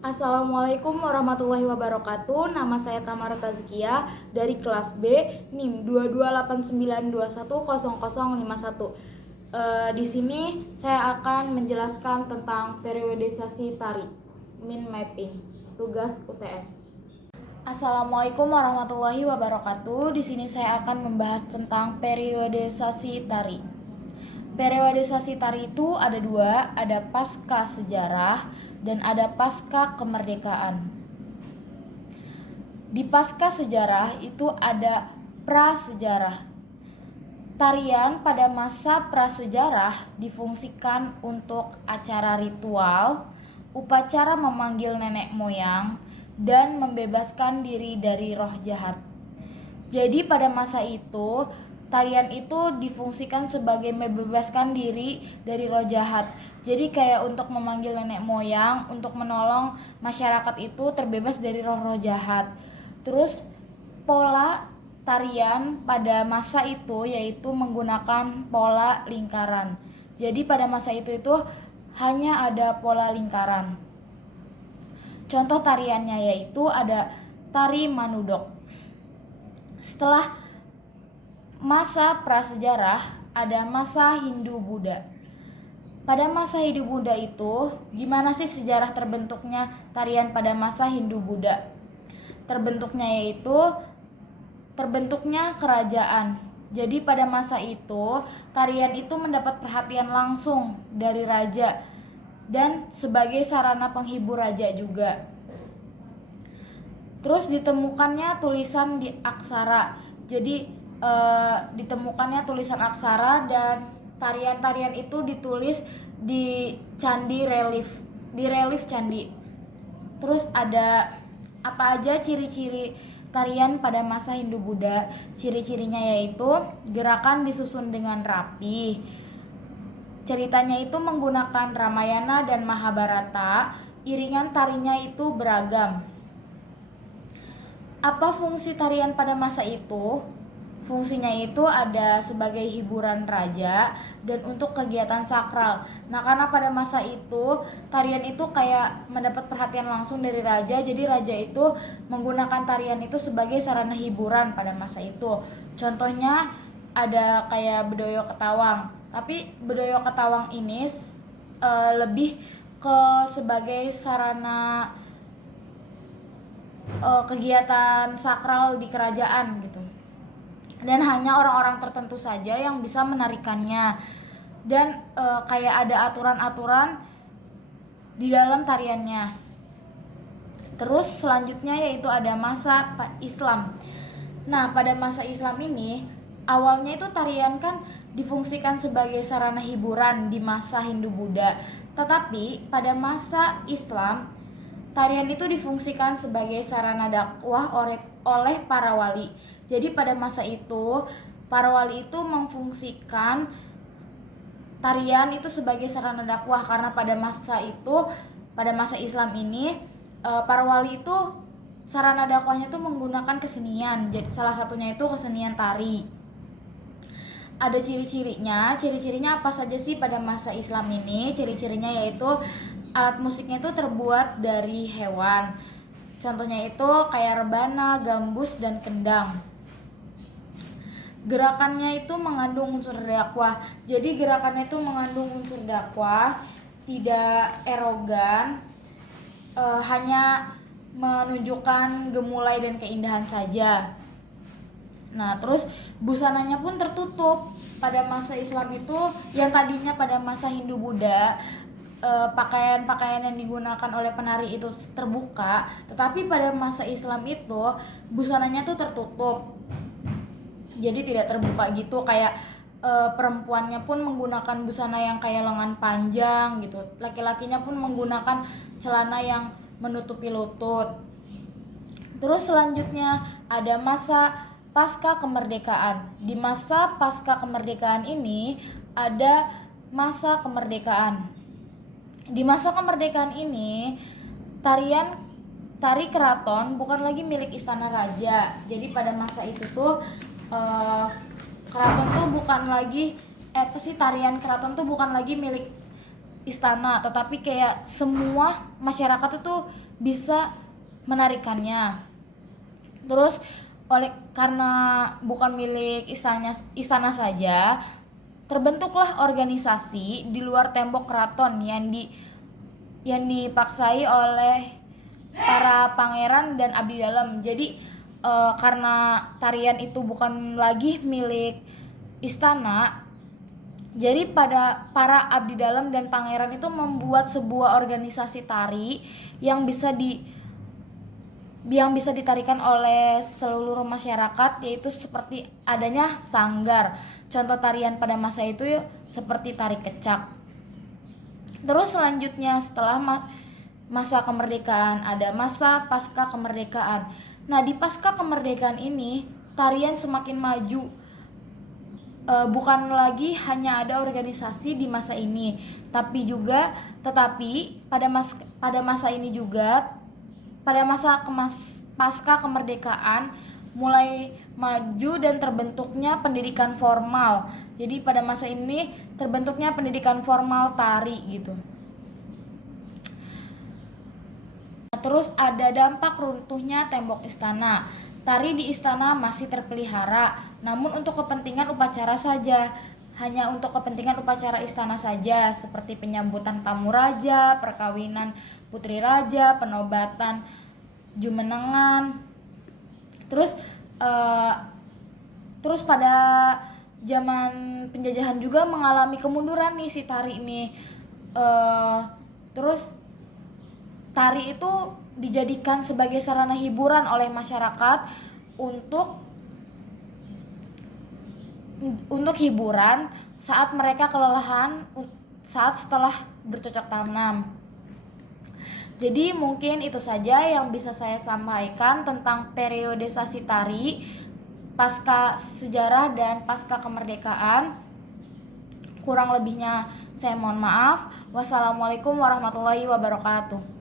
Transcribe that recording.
Assalamualaikum warahmatullahi wabarakatuh. Nama saya Tamara Tazkiyah dari kelas B NIM 2289210051. Di sini saya akan menjelaskan tentang periodisasi tari, min mapping, tugas UTS. Assalamualaikum warahmatullahi wabarakatuh. Di sini saya akan membahas tentang periodisasi tari. Periodisasi tari itu ada dua, ada pasca sejarah dan ada pasca kemerdekaan. Di pasca sejarah itu ada prasejarah. Tarian pada masa prasejarah difungsikan untuk acara ritual, upacara memanggil nenek moyang, dan membebaskan diri dari roh jahat. Jadi pada masa itu, tarian itu difungsikan sebagai membebaskan diri dari roh jahat. Jadi kayak untuk memanggil nenek moyang, untuk menolong masyarakat itu terbebas dari roh-roh jahat. Terus pola tarian pada masa itu yaitu menggunakan pola lingkaran. Jadi pada masa itu hanya ada pola lingkaran. Contoh tariannya yaitu ada tari manudok. Setelah masa prasejarah ada masa Hindu-Buddha. Pada masa Hindu-Buddha itu, gimana sih sejarah terbentuknya tarian pada masa Hindu-Buddha? Terbentuknya kerajaan. Jadi pada masa itu, tarian itu mendapat perhatian langsung dari raja dan sebagai sarana penghibur raja juga. Terus ditemukannya tulisan di aksara. Jadi ditemukannya tulisan aksara dan tarian-tarian itu ditulis di candi di relief candi. Terus ada apa aja ciri-ciri tarian pada masa Hindu-Buddha? Ciri-cirinya yaitu gerakan disusun dengan rapi. Ceritanya itu menggunakan Ramayana dan Mahabharata. Iringan tarinya itu beragam. Apa fungsi tarian pada masa itu? Fungsinya itu ada sebagai hiburan raja dan untuk kegiatan sakral. Nah, karena pada masa itu tarian itu kayak mendapat perhatian langsung dari raja, jadi raja itu menggunakan tarian itu sebagai sarana hiburan pada masa itu. Contohnya ada kayak Bedoyo Ketawang. Tapi Bedoyo Ketawang ini lebih ke sebagai sarana kegiatan sakral di kerajaan gitu. Dan hanya orang-orang tertentu saja yang bisa menarikannya. Dan kayak ada aturan-aturan di dalam tariannya. Terus selanjutnya yaitu ada masa Islam. Nah, pada masa Islam ini awalnya itu tarian kan difungsikan sebagai sarana hiburan di masa Hindu-Buddha. Tetapi pada masa Islam tarian itu difungsikan sebagai sarana dakwah oleh para wali. Jadi pada masa itu para wali itu memfungsikan tarian itu sebagai sarana dakwah karena pada masa Islam ini para wali itu sarana dakwahnya itu menggunakan kesenian. Jadi salah satunya itu kesenian tari. Ada ciri-cirinya apa saja sih pada masa Islam ini? Ciri-cirinya yaitu alat musiknya itu terbuat dari hewan. Contohnya itu kayak rebana, gambus, dan kendang. Gerakannya itu mengandung unsur dakwah. Jadi gerakannya itu mengandung unsur dakwah, tidak erogan, hanya menunjukkan gemulai dan keindahan saja. Nah, terus busananya pun tertutup. Pada masa Islam itu yang tadinya pada masa Hindu-Buddha pakaian-pakaian yang digunakan oleh penari itu terbuka, tetapi pada masa Islam itu busananya tuh tertutup. Jadi tidak terbuka gitu, kayak perempuannya pun menggunakan busana yang kayak lengan panjang gitu. Laki-lakinya pun menggunakan celana yang menutupi lutut. Terus selanjutnya ada masa pasca kemerdekaan. Di masa pasca kemerdekaan ini ada masa kemerdekaan. Di masa kemerdekaan ini tari keraton bukan lagi milik istana raja. Jadi pada masa itu tuh keraton tuh bukan lagi tarian keraton tuh bukan lagi milik istana, tetapi kayak semua masyarakat itu bisa menarikannya. Terus karena bukan milik istana saja, terbentuklah organisasi di luar tembok keraton yang dipaksai oleh para pangeran dan abdi dalam. Jadi karena tarian itu bukan lagi milik istana, jadi para abdi dalam dan pangeran itu membuat sebuah organisasi tari yang bisa ditarikan oleh seluruh masyarakat, yaitu seperti adanya sanggar. Contoh tarian pada masa itu seperti tari kecak. Terus selanjutnya setelah masa kemerdekaan ada masa pasca kemerdekaan. Nah, di pasca kemerdekaan ini tarian semakin maju. Bukan lagi hanya ada organisasi di masa ini, tetapi pada masa ini juga, pada pasca kemerdekaan mulai maju dan terbentuknya pendidikan formal. Jadi pada masa ini terbentuknya pendidikan formal tari gitu. Nah, terus ada dampak runtuhnya tembok istana. Tari di istana masih terpelihara, namun untuk kepentingan upacara saja. Hanya untuk kepentingan upacara istana saja, seperti penyambutan tamu raja, perkawinan putri raja, penobatan jumenengan. Terus pada zaman penjajahan juga mengalami kemunduran nih si tari ini. Terus tari itu dijadikan sebagai sarana hiburan oleh masyarakat untuk hiburan saat mereka kelelahan setelah bercocok tanam. Jadi mungkin itu saja yang bisa saya sampaikan tentang periodisasi tari pasca sejarah dan pasca kemerdekaan. Kurang lebihnya saya mohon maaf. Wassalamualaikum warahmatullahi wabarakatuh.